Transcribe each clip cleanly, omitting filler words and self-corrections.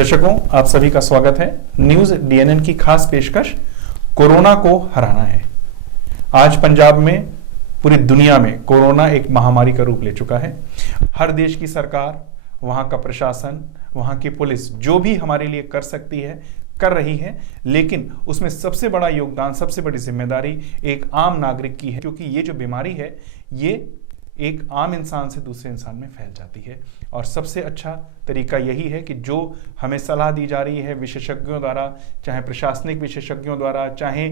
दर्शकों, आप सभी का स्वागत है। न्यूज डीएनएन की खास पेशकश कोरोना को हराना है। आज पंजाब में, पूरी दुनिया में कोरोना एक महामारी का रूप ले चुका है। हर देश की सरकार, वहां का प्रशासन, वहां की पुलिस जो भी हमारे लिए कर सकती है कर रही है, लेकिन उसमें सबसे बड़ा योगदान, सबसे बड़ी जिम्मेदारी एक आम नागरिक की है, क्योंकि ये जो बीमारी है ये एक आम इंसान से दूसरे इंसान में फैल जाती है। और सबसे अच्छा तरीका यही है कि जो हमें सलाह दी जा रही है विशेषज्ञों द्वारा, चाहे प्रशासनिक विशेषज्ञों द्वारा, चाहे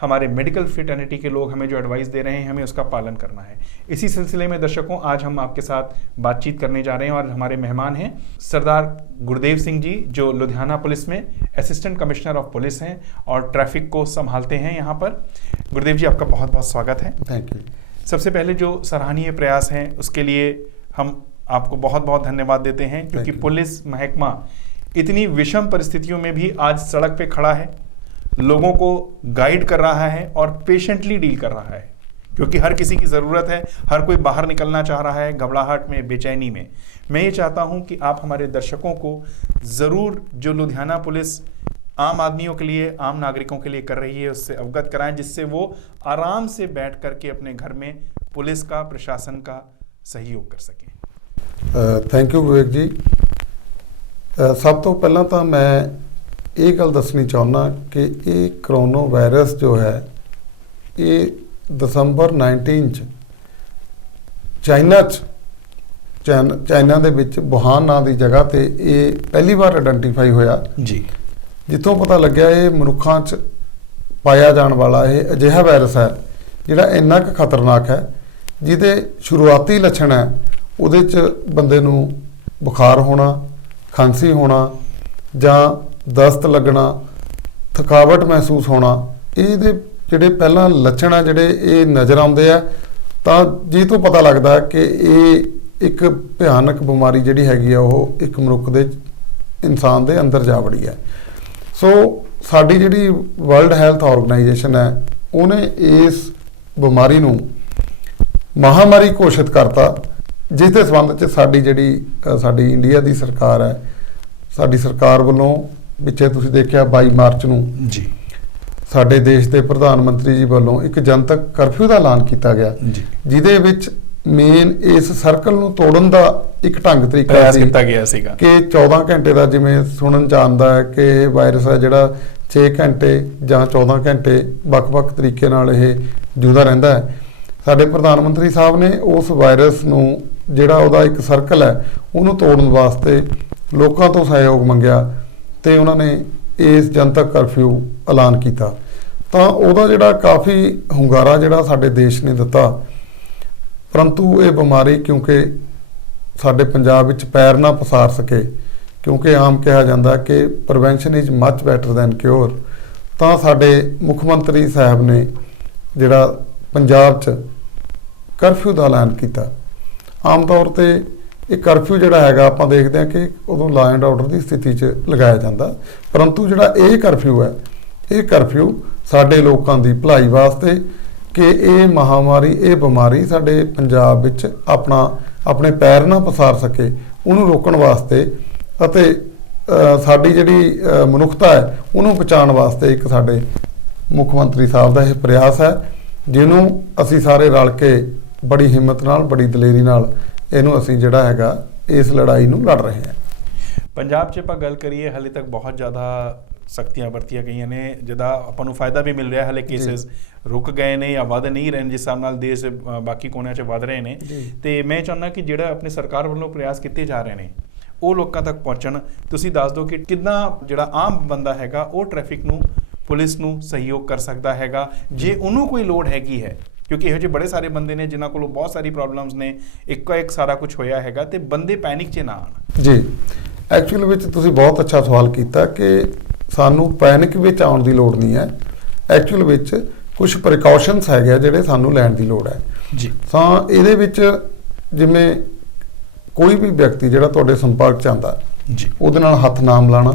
हमारे मेडिकल फ्रेटर्निटी के लोग हमें जो एडवाइस दे रहे हैं, हमें उसका पालन करना है। इसी सिलसिले में दर्शकों, आज हम आपके साथ बातचीत करने जा रहे हैं और हमारे मेहमान हैं सरदार गुरदेव सिंह जी, जो लुधियाना पुलिस में असिस्टेंट कमिश्नर ऑफ पुलिस हैं और ट्रैफिक को संभालते हैं यहाँ पर। गुरदेव जी, आपका बहुत बहुत स्वागत है। Thank you. सबसे पहले जो सराहनीय प्रयास हैं उसके लिए हम आपको बहुत बहुत धन्यवाद देते हैं, क्योंकि पुलिस महकमा इतनी विषम परिस्थितियों में भी आज सड़क पे खड़ा है, लोगों को गाइड कर रहा है और पेशेंटली डील कर रहा है, क्योंकि हर किसी की ज़रूरत है, हर कोई बाहर निकलना चाह रहा है घबराहट में, बेचैनी में। मैं ये चाहता हूँ कि आप हमारे दर्शकों को ज़रूर जो लुधियाना पुलिस आम आदमियों के लिए, आम नागरिकों के लिए कर रही है, उससे अवगत कराएं, जिससे वो आराम से बैठ करके अपने घर में पुलिस का, प्रशासन का सहयोग कर सकें। थैंक यू विवेक जी। सब तो पहला तो मैं ये गल दसनी चाहना कि ये कोरोना वायरस जो है ये दसंबर 19 चाइना दे विच वुहान नाम की जगह ते ये पहली बार आइडेंटिफाई होया जी, जितों पता लग्या ये मनुखों च पाया जाने वाला ये अजिहा वायरस है जिहड़ा इन्ना क खतरनाक है, जिहदे शुरुआती लक्षण है उहदे च बंदे नूं बुखार होना, खांसी होना जां दस्त लगना, थकावट महसूस होना, इहदे जिहड़े पहला लक्षण है जिहड़े ये नज़र आउंदे आ तां जिह तों पता लगदा कि ये एक भयानक बीमारी जिहड़ी हैगी आ ओह एक मनुख दे इंसान दे अंदर जा वड़ी है। सो साडी जिहड़ी वर्ल्ड हैल्थ ऑर्गेनाइजेशन है उन्हें इस बीमारी नूं महामारी घोषित करता, जिसके संबंध च साडी जिहड़ी साडी इंडिया की सरकार है, साडी सरकार वालों पिछे तुसीं देखिया 22 मार्च नूं जी साडे देश के प्रधानमंत्री जी वालों एक जनतक करफ्यू का ऐलान किया गया, जिहदे विच मेन इस सर्कल नूं तोड़न दा एक ढंग तरीका किया गया सीगा कि 14 घंटे का जिवें सुनन च आंदा है कि वायरस है जिहड़ा 6 घंटे जां 14 घंटे वख-वख तरीके नाल इह जिउंदा रहिंदा है। साडे प्रधानमंत्री साहब ने उस वायरस नूं जिहड़ा उहदा एक सर्कल है उहनूं तोड़न वास्ते लोकां तो सहयोग मंगिया ते उन्हां ने इस जनतक करफ्यू ऐलान किया। तां उहदा जिहड़ा काफ़ी हुंगारा जिहड़ा साडे देश ने दिता, परंतु ये बीमारी क्योंकि साडे पंजाब विच पैर ना पसार सके, क्योंकि आम कहा जाता कि prevention is much better than cure, तां साडे मुख मंत्री साहब ने जिहड़ा पंजाब च करफ्यू का ऐलान किया। आम तौर पर ये करफ्यू जिहड़ा हैगा आपां देखते हैं कि उदों लॉ एंड ऑर्डर की स्थिति च लगाया जाता, परंतु जिहड़ा ये करफ्यू है ये करफ्यू साडे लोकां दी भलाई वास्ते कि ये महामारी, ये बीमारी साडे पंजाब विच अपने पैर ना पसार सके, उन्होंने रोकण वास्ते अते साडी जिहड़ी मनुखता है उन्होंने बचाउण वास्ते एक साडे मुख मंत्री साहब का यह प्रयास है, जिन्हों असी सारे रल के बड़ी हिम्मत नाल, बड़ी दलेरी नाल इहनूं असी जिहड़ा हैगा इस लड़ाई नूं लड़ रहे हैं। पंजाब 'ਚ ਆਪਾਂ ਗੱਲ ਕਰੀਏ, ਹਾਲੇ तक बहुत ज़्यादा सख्तियां ਵਰਤੀਆਂ ਗਈਆਂ ਨੇ, ਜਿਹਦਾ ਆਪਾਂ ਨੂੰ ਫਾਇਦਾ ਵੀ ਮਿਲ ਰਿਹਾ। ਹਾਲੇ ਕੇਸਿਸ ਰੁਕ ਗਏ ਨੇ ਜਾਂ ਵੱਧ ਨਹੀਂ ਰਹੇ, ਜਿਸ ਹਿਸਾਬ ਨਾਲ ਦੇਸ਼ ਬਾਕੀ ਕੋਨਿਆਂ 'ਚ ਵੱਧ ਰਹੇ ਨੇ। ਤੇ ਮੈਂ ਚਾਹੁੰਦਾ ਕਿ ਜਿਹੜਾ ਆਪਣੀ ਸਰਕਾਰ ਵੱਲੋਂ ਪ੍ਰਯਾਸ ਕੀਤੇ ਜਾ ਰਹੇ ਨੇ ਉਹ ਲੋਕਾਂ ਤੱਕ ਪਹੁੰਚਣ। ਤੁਸੀਂ ਦੱਸ ਦਿਓ ਕਿ ਕਿੰਨਾ ਜਿਹੜਾ ਆਮ ਬੰਦਾ ਹੈਗਾ ਉਹ ਟ੍ਰੈਫਿਕ ਨੂੰ, ਪੁਲਿਸ ਨੂੰ ਸਹਿਯੋਗ ਕਰ ਸਕਦਾ ਹੈਗਾ ਜੇ ਉਹਨੂੰ ਕੋਈ ਲੋੜ ਹੈਗੀ ਹੈ, क्योंकि ਇਹੋ ਜਿਹੇ बड़े सारे बंदे ने जिन्हों को बहुत सारी प्रॉब्लम्स ने, एक सारा कुछ होया हैगा ते बंदे पैनिक च ना आउण। जी, एक्चुअल विच तुसीं बहुत अच्छा सवाल किया कि सानू पैनिक विच आउण दी लोड़ नहीं है। एक्चुअल विच कुछ प्रिकॉशनस हैगे जिहड़े सानू लैण दी लोड़ है जी। तां इहदे विच जिवें कोई भी व्यक्ति जिहड़ा तुहाडे संपर्क च आंदा जी, उहदे नाल हत्थ ना मिलाना,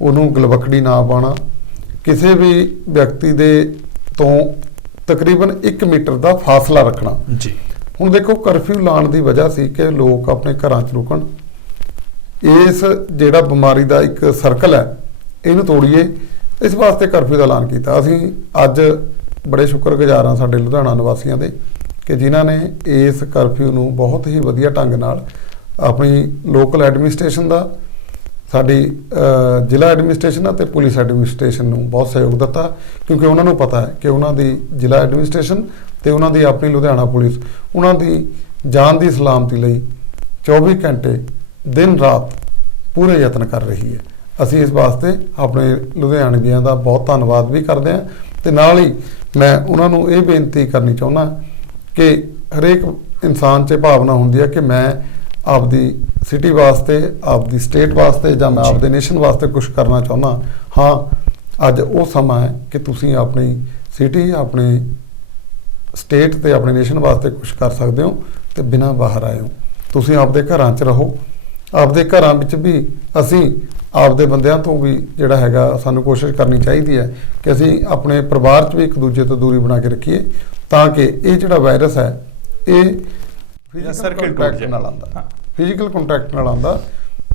उहनूं गलवकड़ी ना पाउणा, किसी भी व्यक्ति दे तो तकरीबन 1 मीटर का फासला रखना जी। हुण देखो करफ्यू लाने की वजह सी कि लोग अपने घरां च रुकण, ਇਸ ਜਿਹੜਾ ਬਿਮਾਰੀ ਦਾ ਇੱਕ ਸਰਕਲ ਹੈ ਇਹਨੂੰ ਤੋੜੀਏ, ਇਸ ਵਾਸਤੇ ਕਰਫਿਊ ਦਾ ਐਲਾਨ ਕੀਤਾ। ਅਸੀਂ ਅੱਜ ਬੜੇ ਸ਼ੁਕਰਗੁਜ਼ਾਰ ਹਾਂ ਸਾਡੇ ਲੁਧਿਆਣਾ ਨਿਵਾਸੀਆਂ ਦੇ ਕਿ ਜਿਨ੍ਹਾਂ ਨੇ ਇਸ ਕਰਫਿਊ ਨੂੰ ਬਹੁਤ ਹੀ ਵਧੀਆ ਢੰਗ ਨਾਲ ਆਪਣੀ ਲੋਕਲ ਐਡਮਿਨਿਸਟ੍ਰੇਸ਼ਨ ਦਾ, ਸਾਡੀ ਜ਼ਿਲ੍ਹਾ ਐਡਮਿਨਿਸਟ੍ਰੇਸ਼ਨ ਅਤੇ ਪੁਲਿਸ ਐਡਮਿਨਿਸਟ੍ਰੇਸ਼ਨ ਨੂੰ ਬਹੁਤ ਸਹਿਯੋਗ ਦਿੱਤਾ, ਕਿਉਂਕਿ ਉਹਨਾਂ ਨੂੰ ਪਤਾ ਹੈ ਕਿ ਉਹਨਾਂ ਦੀ ਜ਼ਿਲ੍ਹਾ ਐਡਮਿਨਿਸਟ੍ਰੇਸ਼ਨ ਤੇ ਉਹਨਾਂ ਦੀ ਆਪਣੀ ਲੁਧਿਆਣਾ ਪੁਲਿਸ ਉਹਨਾਂ ਦੀ ਜਾਨ ਦੀ ਸਲਾਮਤੀ ਲਈ 24 ਘੰਟੇ ਦਿਨ ਰਾਤ ਪੂਰੇ ਯਤਨ ਕਰ ਰਹੀ ਹੈ। ਅਸੀਂ ਇਸ ਵਾਸਤੇ ਆਪਣੇ ਲੁਧਿਆਣਵੀਆਂ ਦਾ ਬਹੁਤ ਧੰਨਵਾਦ ਵੀ ਕਰਦੇ ਹਾਂ ਤੇ ਨਾਲ ਹੀ ਮੈਂ ਉਹਨਾਂ ਨੂੰ ਇਹ ਬੇਨਤੀ ਕਰਨੀ ਚਾਹੁੰਦਾ ਕਿ ਹਰੇਕ ਇਨਸਾਨ 'ਚ ਭਾਵਨਾ ਹੁੰਦੀ ਹੈ ਕਿ ਮੈਂ ਆਪਦੀ ਸਿਟੀ ਵਾਸਤੇ, ਆਪਦੀ ਸਟੇਟ ਵਾਸਤੇ ਜਾਂ ਮੈਂ ਆਪਦੇ ਨੇਸ਼ਨ ਵਾਸਤੇ ਕੁਝ ਕਰਨਾ ਚਾਹੁੰਦਾ ਹਾਂ। ਅੱਜ ਉਹ ਸਮਾਂ ਹੈ ਕਿ ਤੁਸੀਂ ਆਪਣੀ ਸਿਟੀ, ਆਪਣੀ ਸਟੇਟ ਤੇ ਆਪਣੇ ਨੇਸ਼ਨ ਵਾਸਤੇ ਕੁਝ ਕਰ ਸਕਦੇ ਹੋ ਤੇ ਬਿਨਾਂ ਬਾਹਰ ਆਏ ਹੋ। ਤੁਸੀਂ ਆਪਦੇ ਘਰਾਂ 'ਚ ਰਹੋ। ਆਪਦੇ ਘਰਾਂ ਵਿੱਚ ਵੀ ਅਸੀਂ ਆਪਦੇ ਬੰਦਿਆਂ ਤੋਂ ਵੀ ਜਿਹੜਾ ਹੈਗਾ ਸਾਨੂੰ ਕੋਸ਼ਿਸ਼ ਕਰਨੀ ਚਾਹੀਦੀ ਹੈ ਕਿ ਅਸੀਂ ਆਪਣੇ ਪਰਿਵਾਰ 'ਚ ਵੀ ਇੱਕ ਦੂਜੇ ਤੋਂ ਦੂਰੀ ਬਣਾ ਕੇ ਰੱਖੀਏ ਤਾਂ ਕਿ ਇਹ ਜਿਹੜਾ ਵਾਇਰਸ ਹੈ ਇਹ ਫਿਜ਼ੀਕਲ ਕੰਟੈਕਟ ਨਾਲ ਆਉਂਦਾ।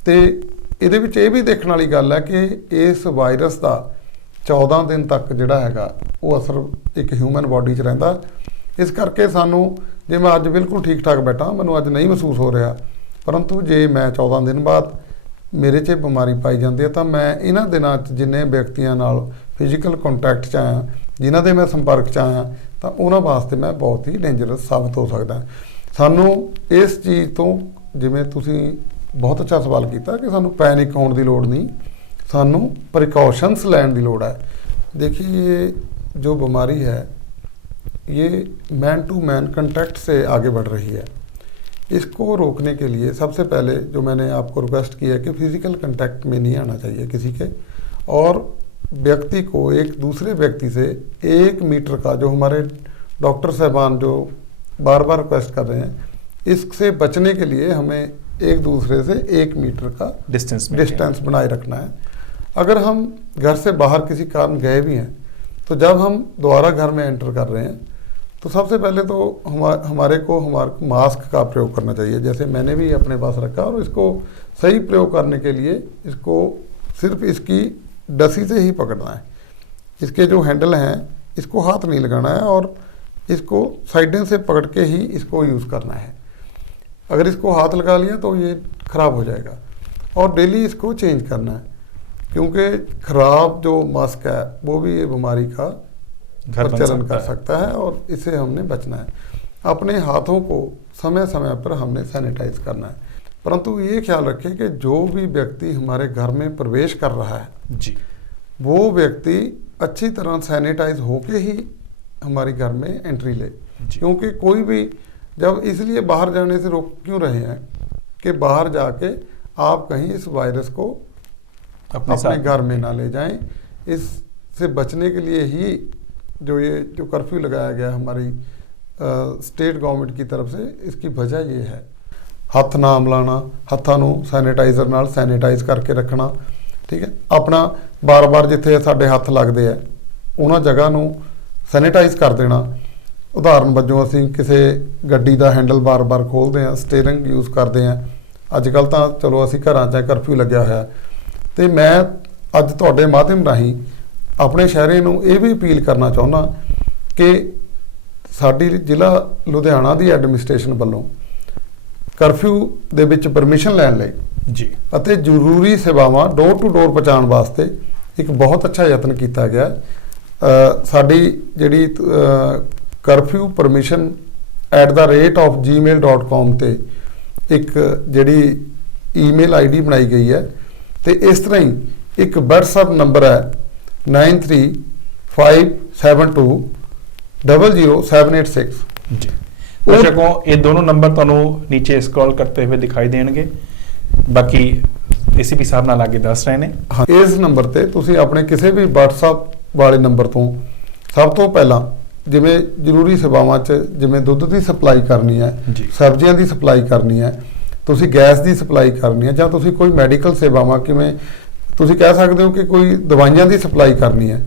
ਤੇ ਇਹਦੇ ਵਿੱਚ ਇਹ ਵੀ ਦੇਖਣ ਵਾਲੀ ਗੱਲ ਹੈ ਕਿ ਇਸ ਵਾਇਰਸ ਦਾ 14 ਦਿਨ ਤੱਕ ਜਿਹੜਾ ਹੈਗਾ ਉਹ ਅਸਰ ਇੱਕ ਹਿਊਮਨ ਬਾਡੀ 'ਚ ਰਹਿੰਦਾ। ਇਸ ਕਰਕੇ ਸਾਨੂੰ, ਜੇ ਮੈਂ ਅੱਜ ਬਿਲਕੁਲ ਠੀਕ ਠਾਕ ਬੈਠਾ, ਮੈਨੂੰ ਅੱਜ ਨਹੀਂ ਮਹਿਸੂਸ ਹੋ ਰਿਹਾ, ਪਰੰਤੂ ਜੇ ਮੈਂ 14 ਦਿਨ ਬਾਅਦ ਮੇਰੇ 'ਚ ਬਿਮਾਰੀ ਪਾਈ ਜਾਂਦੀ ਹੈ ਤਾਂ ਮੈਂ ਇਹਨਾਂ ਦਿਨਾਂ 'ਚ ਜਿੰਨੇ ਵਿਅਕਤੀਆਂ ਨਾਲ ਫਿਜ਼ੀਕਲ ਕੰਟੈਕਟ 'ਚ ਆਇਆ, ਜਿਨ੍ਹਾਂ ਦੇ ਮੈਂ ਸੰਪਰਕ 'ਚ ਆਇਆ, ਤਾਂ ਉਹਨਾਂ ਵਾਸਤੇ ਮੈਂ ਬਹੁਤ ਹੀ ਡੇਂਜਰਸ ਸਾਬਤ ਹੋ ਸਕਦਾ। ਸਾਨੂੰ ਇਸ ਚੀਜ਼ ਤੋਂ, ਜਿਵੇਂ ਤੁਸੀਂ ਬਹੁਤ ਅੱਛਾ ਸਵਾਲ ਕੀਤਾ, ਕਿ ਸਾਨੂੰ ਪੈਨਿਕ ਹੋਣ ਦੀ ਲੋੜ ਨਹੀਂ, ਸਾਨੂੰ ਪ੍रिकॉशंस ਲੈਣ ਦੀ लोड़ है। देखिए ये जो बीमारी है ये मैन टू मैन कंटैक्ट से आगे बढ़ रही है। इसको रोकने के लिए सबसे पहले जो मैंने आपको रिक्वेस्ट की है कि फिज़िकल कंटैक्ट में नहीं आना चाहिए किसी के, और व्यक्ति को एक दूसरे व्यक्ति से 1 मीटर का, जो हमारे डॉक्टर साहबान जो बार बार रिक्वेस्ट कर रहे हैं, इससे बचने के लिए हमें एक दूसरे से 1 मीटर का डिस्टेंस बनाए रखना है। अगर हम घर से बाहर किसी कारण गए भी हैं तो जब हम दोबारा घर में एंटर कर रहे हैं तो सबसे पहले तो हमारे को मास्क का प्रयोग करना चाहिए, जैसे मैंने भी अपने पास रखा। और इसको सही प्रयोग करने के लिए इसको सिर्फ इसकी डसी से ही पकड़ना है। इसके जो हैंडल हैं इसको हाथ नहीं लगाना है और इसको साइडें से पकड़ के ही इसको यूज़ करना है। अगर इसको हाथ लगा लिया तो ये ख़राब हो जाएगा, और डेली इसको चेंज करना है, क्योंकि ख़राब जो मास्क है वो भी ये बीमारी का प्रचलन कर सकता है और इससे हमने बचना है। अपने हाथों को समय समय पर हमने सैनिटाइज करना है, परंतु ये ख्याल रखें कि जो भी व्यक्ति हमारे घर में प्रवेश कर रहा है जी, वो व्यक्ति अच्छी तरह सैनिटाइज होके ही हमारे घर में एंट्री ले। क्योंकि कोई भी, जब इसलिए बाहर जाने से रोक क्यों रहे हैं कि बाहर जाके आप कहीं इस वायरस को अपने घर में ना ले जाएं। इससे बचने के लिए ही जो कर्फ्यू लगाया गया हमारी स्टेट गवर्नमेंट की तरफ से, इसकी वजह ये है। हथ ना मिलाना, हत्थां नूं सैनिटाइजर नाल सैनिटाइज करके रखना, ठीक है। अपना बार बार जिथे साडे हथ लगदे है उन्हां जगह नूं सैनिटाइज कर देना। उदाहरण वजों असीं किसी गड्डी का हैंडल बार बार खोलते हैं, स्टेयरिंग यूज़ करते हैं। अजकल तो चलो असीं घरां 'च कर्फ्यू लग्या होया, तो मैं अज तुहाडे माध्यम राहीं अपने शहरिਆਂ ਨੂੰ ਇਹ ਵੀ अपील करना चाहुंदा कि साडी जिला लुधियाना की एडमिनिस्ट्रेशन ਵੱਲੋਂ ਕਰਫਿਊ ਦੇ ਵਿੱਚ परमिशन लैण ਲਈ जी ਅਤੇ ਜ਼ਰੂਰੀ ਸੇਵਾਵਾਂ डोर टू डोर पहुँचाउण वास्ते एक बहुत अच्छा यत्न किया गया। साडी जिहड़ी करफ्यू परमिशन @gmail.com ते एक जिहड़ी ईमेल ID बनाई गई है, तो इस तरह ही एक WhatsApp नंबर है 9357200786 जी। दर्शकों ये दोनों नंबर तुहानू नीचे स्क्रॉल करते हुए दिखाई देंगे, बाकी ACP साहब नाल आगे दस रहे हैं। हाँ, इस नंबर ते तुसी अपने किसी भी WhatsApp वाले नंबर तो सब तो पहला जिमें जरूरी सेवावां च जिमें दुध की सप्लाई करनी है, सब्जियां की सप्लाई करनी है, तुसी गैस की सप्लाई करनी है, जां तुसी कोई मैडिकल सेवावां किवें तुसी कह सकते हो कि कोई दवाइयां की सप्लाई करनी है,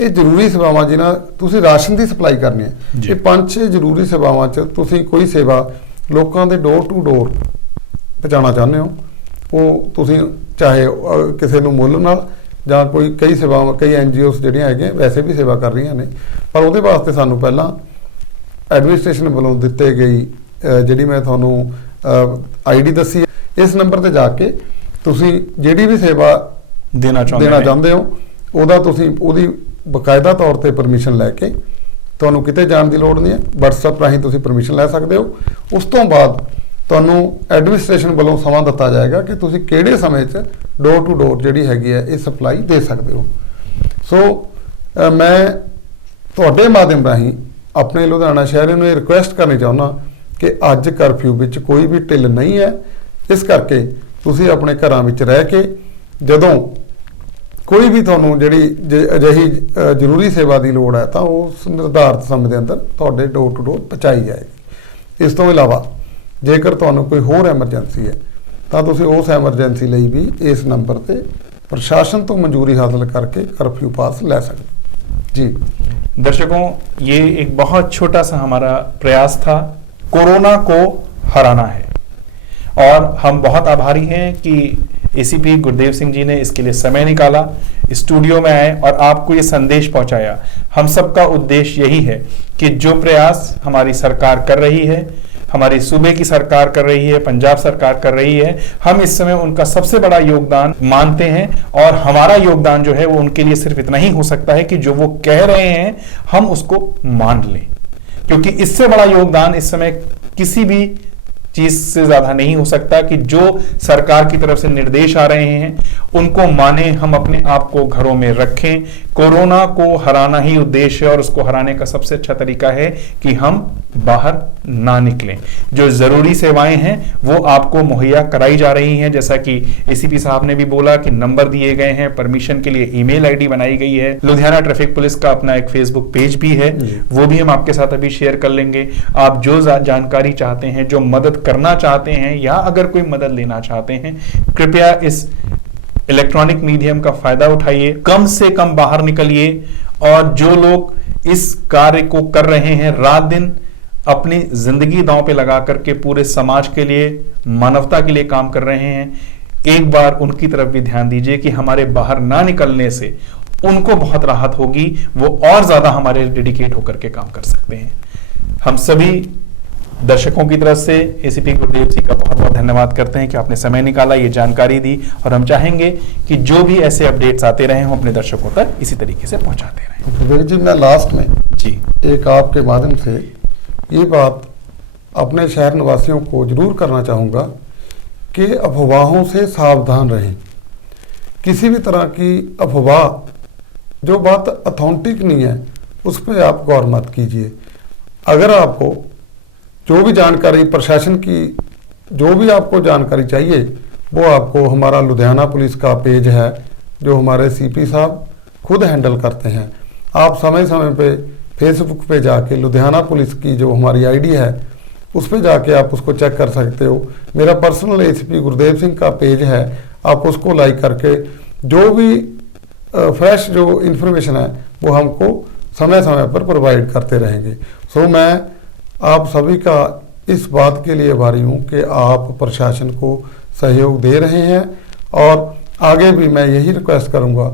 ये जरूरी सेवावां जिन्हां तुसी राशन की सप्लाई करनी है, ये 5-6 जरूरी सेवावां च तुसी कोई सेवा लोकां दे डोर टू डोर पहुँचाना चाहते हो, ਉਹ ਤੁਸੀਂ ਚਾਹੇ ਕਿਸੇ ਨੂੰ ਮੁੱਲ ਨਾਲ ਜਾਂ ਕੋਈ ਕਈ ਸੇਵਾਵਾਂ ਕਈ NGOs ਜਿਹੜੀਆਂ ਹੈਗੀਆਂ ਵੈਸੇ ਵੀ ਸੇਵਾ ਕਰ ਰਹੀਆਂ ਨੇ, ਪਰ ਉਹਦੇ ਵਾਸਤੇ ਸਾਨੂੰ ਪਹਿਲਾਂ ਐਡਮਿਨਿਸਟ੍ਰੇਸ਼ਨ ਵੱਲੋਂ ਦਿੱਤੇ ਗਈ ਜਿਹੜੀ ਮੈਂ ਤੁਹਾਨੂੰ ID ਦੱਸੀ, ਇਸ ਨੰਬਰ ਤੇ ਜਾ ਕੇ ਤੁਸੀਂ ਜਿਹੜੀ ਵੀ ਸੇਵਾ ਦੇਣਾ ਚਾਹੁੰਦੇ ਹੋ ਉਹਦਾ ਤੁਸੀਂ ਉਹਦੀ ਬਕਾਇਦਾ ਤੌਰ ਤੇ ਪਰਮਿਸ਼ਨ ਲੈ ਕੇ, ਤੁਹਾਨੂੰ ਕਿਤੇ ਜਾਣ ਦੀ ਲੋੜ ਨਹੀਂ ਹੈ, WhatsApp ਰਾਹੀਂ ਤੁਸੀਂ ਪਰਮਿਸ਼ਨ ਲੈ ਸਕਦੇ ਹੋ। ਉਸ ਤੋਂ ਬਾਅਦ ਤੁਹਾਨੂੰ ਐਡਮਿਨਿਸਟ੍ਰੇਸ਼ਨ ਵੱਲੋਂ ਸਮਾਂ ਦਿੱਤਾ ਜਾਏਗਾ ਕਿ ਤੁਸੀਂ ਕਿਹੜੇ ਸਮੇਂ 'ਚ ਡੋਰ ਟੂ ਡੋਰ ਜਿਹੜੀ ਹੈਗੀ ਹੈ ਇਹ ਸਪਲਾਈ ਦੇ ਸਕਦੇ ਹੋ। ਸੋ ਮੈਂ ਤੁਹਾਡੇ ਮਾਧਿਅਮ ਰਾਹੀਂ ਆਪਣੇ ਲੁਧਿਆਣਾ ਸ਼ਹਿਰ ਨੂੰ ਇਹ ਰਿਕੁਐਸਟ ਕਰਨੀ ਚਾਹੁੰਦਾ ਕਿ ਅੱਜ ਕਰਫਿਊ ਵਿੱਚ ਕੋਈ ਵੀ ਢਿੱਲ ਨਹੀਂ ਹੈ, ਇਸ ਕਰਕੇ ਤੁਸੀਂ ਆਪਣੇ ਘਰਾਂ ਵਿੱਚ ਰਹਿ ਕੇ ਜਦੋਂ ਕੋਈ ਵੀ ਤੁਹਾਨੂੰ ਜਿਹੜੀ ਅਜਿਹੀ ਜ਼ਰੂਰੀ ਸੇਵਾ ਦੀ ਲੋੜ ਹੈ ਤਾਂ ਉਸ ਨਿਰਧਾਰਿਤ ਸਮੇਂ ਦੇ ਅੰਦਰ ਤੁਹਾਡੇ ਡੋਰ ਟੂ ਡੋਰ ਪਹੁੰਚਾਈ ਜਾਏਗੀ। ਇਸ ਤੋਂ ਇਲਾਵਾ ਜੇਕਰ ਤੁਹਾਨੂੰ ਕੋਈ ਹੋਰ ਐਮਰਜੈਂਸੀ ਹੈ ਤਾਂ ਤੁਸੀਂ ਉਸ ਐਮਰਜੈਂਸੀ ਲਈ ਵੀ ਇਸ ਨੰबर ਤੇ प्रशासन तो मंजूरी हासिल करके कर्फ्यू पास ले सकते। जी दर्शकों, ये एक बहुत छोटा सा हमारा प्रयास था, कोरोना को हराना है, और हम बहुत आभारी हैं कि ACP गुरदेव सिंह जी ने इसके लिए समय निकाला, स्टूडियो में आए और आपको ये संदेश पहुंचाया। हम सबका उद्देश्य यही है कि जो प्रयास हमारी सरकार कर रही है, हमारी सूबे की सरकार कर रही है, पंजाब सरकार कर रही है, हम इस समय उनका सबसे बड़ा योगदान मानते हैं, और हमारा योगदान जो है वो उनके लिए सिर्फ इतना ही हो सकता है कि जो वो कह रहे हैं हम उसको मान लें, क्योंकि इससे बड़ा योगदान इस समय किसी भी चीज से ज्यादा नहीं हो सकता कि जो सरकार की तरफ से निर्देश आ रहे हैं उनको माने, हम अपने आप को घरों में रखें। कोरोना को हराना ही उद्देश्य है, और उसको हराने का सबसे अच्छा तरीका है कि हम बाहर ना निकलें। जो जरूरी सेवाएं हैं वो आपको मुहैया कराई जा रही हैं, जैसा कि ACP साहब ने भी बोला कि नंबर दिए गए हैं, परमिशन के लिए ईमेल ID बनाई गई है, लुधियाना ट्रैफिक पुलिस का अपना एक फेसबुक पेज भी है, वो भी हम आपके साथ अभी शेयर कर लेंगे। आप जो जानकारी चाहते हैं, जो मदद करना चाहते हैं, या अगर कोई मदद लेना चाहते हैं, कृपया इस इलेक्ट्रॉनिक मीडियम का फायदा उठाइए, कम से कम बाहर निकलिए, और जो लोग इस कार्य को कर रहे हैं रात दिन अपनी जिंदगी दांव पे लगा करके पूरे समाज के लिए, मानवता के लिए काम कर रहे हैं, एक बार उनकी तरफ भी ध्यान दीजिए कि हमारे बाहर ना निकलने से उनको बहुत राहत होगी, वो और ज्यादा हमारे डेडिकेट होकर के काम कर सकते हैं। हम सभी दर्शकों की तरफ से ACP गुरदेव सिंह का बहुत बहुत धन्यवाद करते हैं कि आपने समय निकाला, ये जानकारी दी, और हम चाहेंगे कि जो भी ऐसे अपडेट्स आते रहे हम अपने दर्शकों तक इसी तरीके से पहुंचाते रहें। विवेक जी, मैं लास्ट में जी एक आपके माध्यम से ये बात अपने शहर निवासियों को जरूर करना चाहूँगा कि अफवाहों से सावधान रहें। किसी भी तरह की अफवाह, जो बात अथेंटिक नहीं है, उस पर आप गौर मत कीजिए। अगर आपको जो भी जानकारी प्रशासन की, जो भी आपको जानकारी चाहिए, वो आपको हमारा लुधियाना पुलिस का पेज है जो हमारे CP साहब खुद हैंडल करते हैं। आप समय समय पे फेसबुक पे जाके लुधियाना पुलिस की जो हमारी ID है उस पे जाके आप उसको चेक कर सकते हो। मेरा पर्सनल ACP गुरदेव सिंह का पेज है, आप उसको लाइक करके जो भी फ्रेश जो इन्फॉर्मेशन है वो हमको समय समय पर प्रोवाइड करते रहेंगे। सो मैं आप सभी का इस बात के लिए आभारी हूँ कि आप प्रशासन को सहयोग दे रहे हैं, और आगे भी मैं यही रिक्वेस्ट करूँगा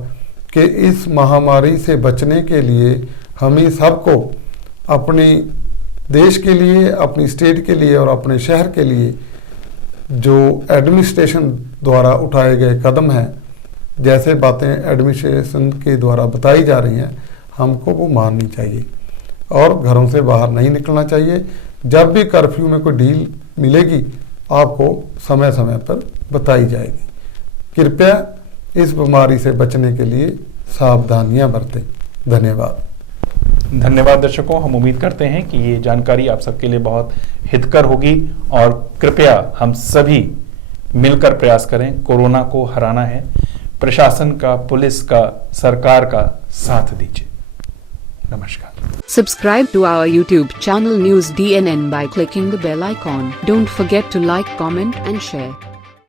कि इस महामारी से बचने के लिए हम ही सबको अपनी देश के लिए, अपनी स्टेट के लिए और अपने शहर के लिए जो एडमिनिस्ट्रेशन द्वारा उठाए गए कदम हैं, जैसे बातें एडमिनिस्ट्रेशन के द्वारा बताई जा रही हैं, हमको वो माननी चाहिए और घरों से बाहर नहीं निकलना चाहिए। जब भी कर्फ्यू में कोई डील मिलेगी आपको समय समय पर बताई जाएगी। कृपया इस बीमारी से बचने के लिए सावधानियां बरतें। धन्यवाद। धन्यवाद दर्शकों, हम उम्मीद करते हैं कि ये जानकारी आप सबके लिए बहुत हितकर होगी, और कृपया हम सभी मिलकर प्रयास करें। कोरोना को हराना है, प्रशासन का, पुलिस का, सरकार का साथ दीजिए। नमस्कार। Subscribe to our YouTube channel News DNN by clicking the bell icon. Don't forget to like, comment and share.